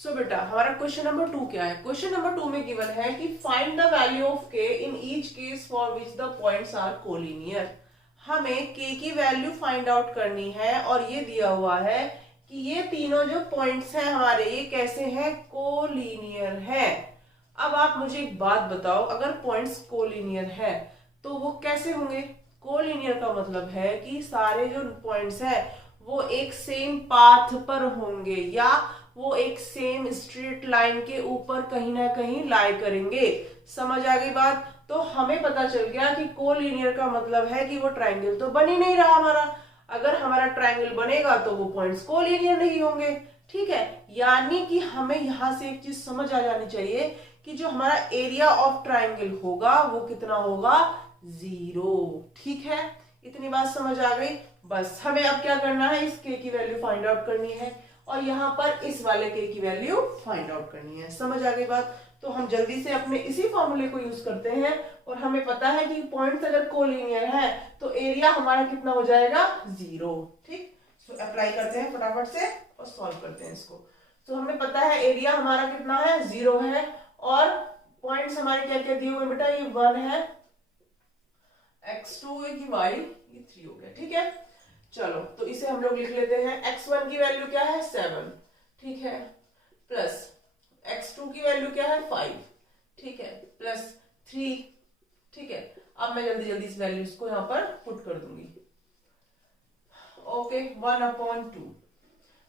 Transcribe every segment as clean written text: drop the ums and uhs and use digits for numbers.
सो बेटा हमारा question number 2 क्या है। क्वेश्चन नंबर 2 में गिवन है कि find the value of K in each case for which the points are collinear. हमें के की वैल्यू फाइंड आउट करनी है और ये दिया हुआ है कि ये तीनों जो पॉइंट्स हैं हमारे ये कैसे हैं, कोलिनियर है। अब आप मुझे एक बात बताओ, अगर पॉइंट्स कोलिनियर है तो वो कैसे होंगे। कोलिनियर का मतलब है कि सारे जो पॉइंट्स हैं वो एक सेम पाथ पर होंगे या वो एक सेम स्ट्रेट लाइन के ऊपर कहीं ना कहीं लाई करेंगे। समझ आ गई बात। तो हमें पता चल गया कि कोलिनियर का मतलब है कि वो ट्रायंगल तो बन ही नहीं रहा हमारा। अगर हमारा ट्रायंगल बनेगा तो वो पॉइंट्स कोलिनियर नहीं होंगे। ठीक है, यानी कि हमें यहां से एक चीज समझ आ जानी चाहिए कि जो हमारा एरिया ऑफ ट्रायंगल होगा वो कितना होगा, 0। ठीक है, इतनी बात समझ आ गई। बस हमें अब क्या करना है, इस के की वैल्यू फाइंड आउट करनी है और यहाँ पर इस वाले के की वैल्यू फाइंड आउट करनी है। समझ आ गई बात। तो हम जल्दी से अपने इसी फॉर्मूले को यूज करते हैं और हमें पता है कि पॉइंट्स अगर कोलिनियर है तो एरिया हमारा कितना हो जाएगा, 0। ठीक, तो अप्लाई करते हैं फटाफट से और सॉल्व करते हैं इसको। तो हमें पता है एरिया हमारा कितना है, 0 है और पॉइंट्स हमारे क्या क्या दिए हुए बेटा, ये 1 है, x2 है कि y, ये 3 हो गया। ठीक है, चलो तो इसे हम लोग लिख लेते हैं। x1 की वैल्यू क्या है, 7। ठीक है, प्लस x2 की वैल्यू क्या है, 5। ठीक है, प्लस 3। ठीक है, अब मैं जल्दी जल्दी इस वैल्यूज को यहाँ पर पुट कर दूंगी। ओके, 1/2।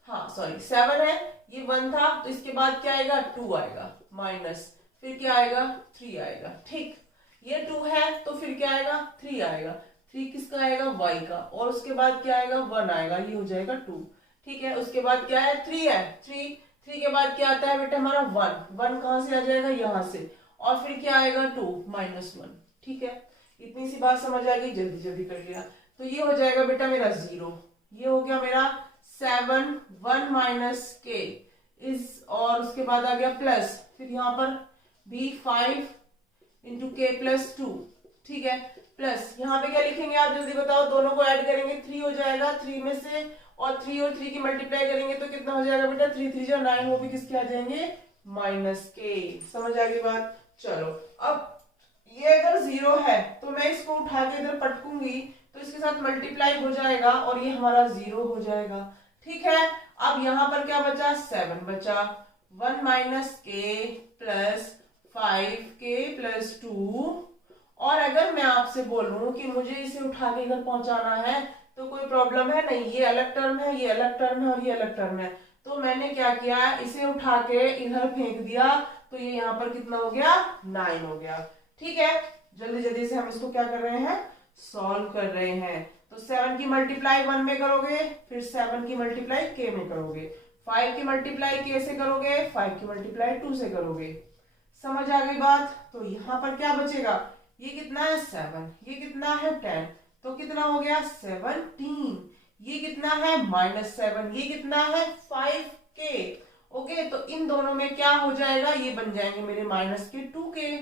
हाँ सॉरी, 7 है, ये 1 था तो इसके बाद क्या आएगा, 2 आएगा, माइनस फिर क्या आएगा, 3 आएगा। ठीक, ये 2 है तो फिर क्या आएगा, 3 आएगा। 3 किसका आएगा, y का, और उसके बाद क्या आएगा, 1 आएगा, ये हो जाएगा 2। ठीक है, उसके बाद क्या है, 3 है, 3 के बाद क्या आता है बेटा हमारा 1 कहां से आ जाएगा, यहां से, और फिर क्या आएगा 2 -1। ठीक है, इतनी सी बात समझ आ गई, जल्दी जल्दी कर लिया। तो ये हो जाएगा बेटा मेरा 0, ये हो गया मेरा 7, 1 माइनस के इस, और उसके बाद आ गया प्लस, फिर यहाँ पर भी 5 इंटू के प्लस 2। ठीक है, प्लस यहाँ पे क्या लिखेंगे आप जल्दी बताओ, दोनों को ऐड करेंगे 3 हो जाएगा, 3 में से और 3 और 3 की मल्टीप्लाई करेंगे तो कितना हो जाएगा बेटा, 3 3 जा 9, वो भी किसके आ जाएंगे, माइनस के। समझ आ गई बात। चलो अब ये अगर 0 है तो मैं इसको उठा के इधर पटकूंगी तो इसके साथ मल्टीप्लाई हो जाएगा और ये हमारा 0 हो जाएगा। ठीक है, अब यहाँ पर क्या बचा, 7 बचा, 1 माइनस के प्लस 5k प्लस 2। और अगर मैं आपसे बोलूं कि मुझे इसे उठा के इधर पहुंचाना है तो कोई प्रॉब्लम है नहीं, ये अलग टर्म है, ये अलग टर्म है और ये अलग टर्म है। तो मैंने क्या किया, इसे उठा के इधर फेंक दिया तो ये यहाँ पर कितना हो गया, 9 हो गया। ठीक है, जल्दी जल्दी से हम इसको क्या कर रहे हैं, सॉल्व कर रहे हैं। तो 7 की मल्टीप्लाई 1 में करोगे, फिर 7 की मल्टीप्लाई k में करोगे, 5 की मल्टीप्लाई k से करोगे, 5 की मल्टीप्लाई 2 से करोगे। समझ आ गई बात। तो यहाँ पर क्या बचेगा, ये कितना है 7, ये कितना है 10, तो कितना हो गया 17, ये कितना है -7, ये कितना है 5k। ओके, तो इन दोनों में क्या हो जाएगा, ये बन जाएंगे मेरे -2k।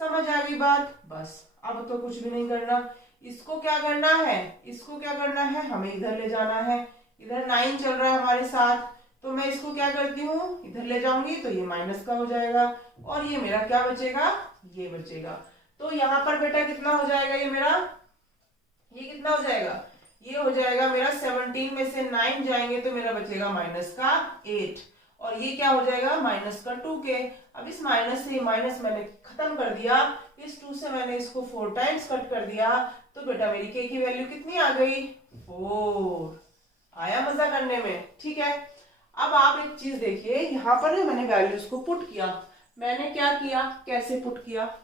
समझ आ गई बात। बस अब तो कुछ भी नहीं करना, इसको क्या करना है, इसको क्या करना है, हमें इधर ले जाना है। इधर 9 चल रहा है हमारे साथ, तो मैं इसको क्या करती हूँ, इधर ले जाऊंगी तो ये माइनस का हो जाएगा और ये मेरा क्या बचेगा, ये बचेगा। तो यहाँ पर बेटा कितना हो जाएगा, ये मेरा, ये कितना हो जाएगा, ये हो जाएगा मेरा 17 में से 9 जाएंगे तो मेरा बचेगा -8 और ये क्या हो जाएगा, -2k। अब इस माइनस से माइनस मैंने खत्म कर दिया, इस 2 से मैंने इसको 4 टाइम्स कट कर दिया तो बेटा मेरी k की वैल्यू कितनी आ गई, 4। आया मजा करने में। ठीक है, अब आप एक चीज देखिए, यहाँ पर मैंने वैल्यूज को पुट किया। मैंने क्या किया, कैसे पुट किया,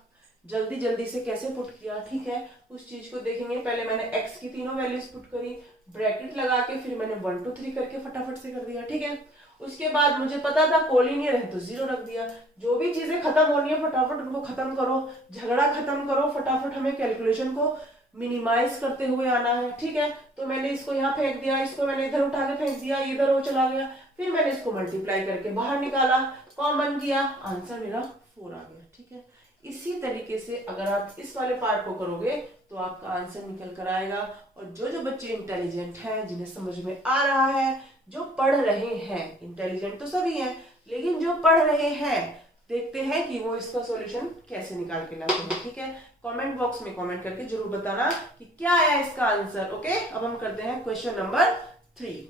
जल्दी जल्दी से कैसे पुट किया। ठीक है, उस चीज को देखेंगे। पहले मैंने x की तीनों वैल्यूज पुट करी, ब्रैकेट लगा के फिर मैंने 1 2 3 करके फटाफट से कर दिया। ठीक है, उसके बाद मुझे पता था कोलिनियर है तो 0 रख दिया। जो भी चीजें खत्म होनी है फटाफट उनको खत्म करो, झगड़ा खत्म करो फटाफट, हमें कैलकुलेशन को मिनिमाइज करते हुए आना है। ठीक है, तो मैंने इसको यहाँ फेंक दिया, इसको मैंने इधर उठा के फेंक दिया, इधर वो चला गया, फिर मैंने इसको मल्टीप्लाई करके बाहर निकाला, कॉमन किया, आंसर मेरा 4 आ गया। ठीक है, इसी तरीके से अगर आप इस वाले पार्ट को करोगे तो आपका आंसर निकल कर आएगा। और जो जो बच्चे इंटेलिजेंट हैं, जिन्हें समझ में आ रहा है, जो पढ़ रहे हैं, इंटेलिजेंट तो सभी हैं, लेकिन जो पढ़ रहे हैं देखते हैं कि वो इसका सॉल्यूशन कैसे निकाल के लाते हैं। ठीक है, कमेंट बॉक्स में कमेंट करके जरूर बताना कि क्या आया इसका आंसर। ओके, अब हम करते हैं क्वेश्चन नंबर 3।